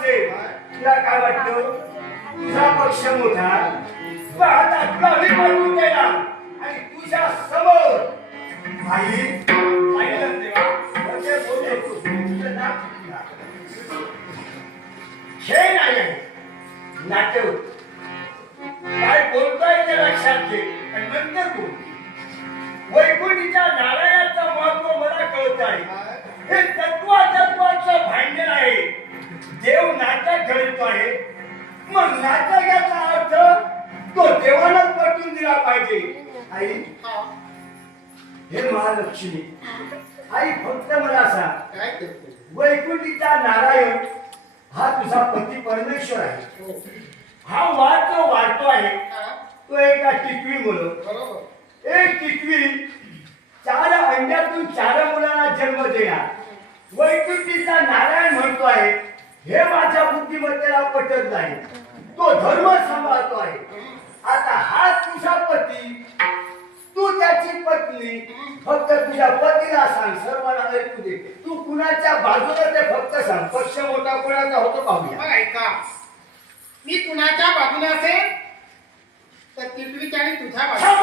असेल तुला काय वाटतं तुझा पक्ष मोठा तू आता तुला विभागून केला आणि तुझ्या समोर आई पाहिलं तेव्हा म्हणजे बोलले तुझं नाव चुकला. हे नाही आहे नाट्य काय बोलतोय ते लक्षात घे आणि नंतर बोल. वैकुंठीच्या नारायणाचं महत्व मला कळत आहे. हे तत्वाचं भांडण आहे. देव नाटक घडतो आहे मग नाटक याचा अर्थ तो देवालाच पटवून दिला पाहिजे. आई हे महालक्ष्मी आई फक्त मला सांग वैकुंठीचा नारायण हा तुझा पती परमेश्वर आहे. हा वाद जो वाढतो आहे तो एका टिटवी मुलं एक टिटवी 4 अंड्यातून 4 मुलांना जन्म देणार. वैकुंठीचा नारायण म्हणतो आहे हे माझ्या बुद्धिमत्तेला पटत नाही. तो धर्म सांभाळतो आहे. आता हा तुझा पती तू त्याची पत्नी फक्त तुझ्या पतीला सांग सर्वांना ऐकू दे. तू कुणाच्या बाजूला ते फक्त सांग. पक्ष मोठा कोणाचा होतो पाहूया. ऐका मी कुणाच्या बाजूला असेल तर टिटवीच्या आणि तुझ्या बाजूला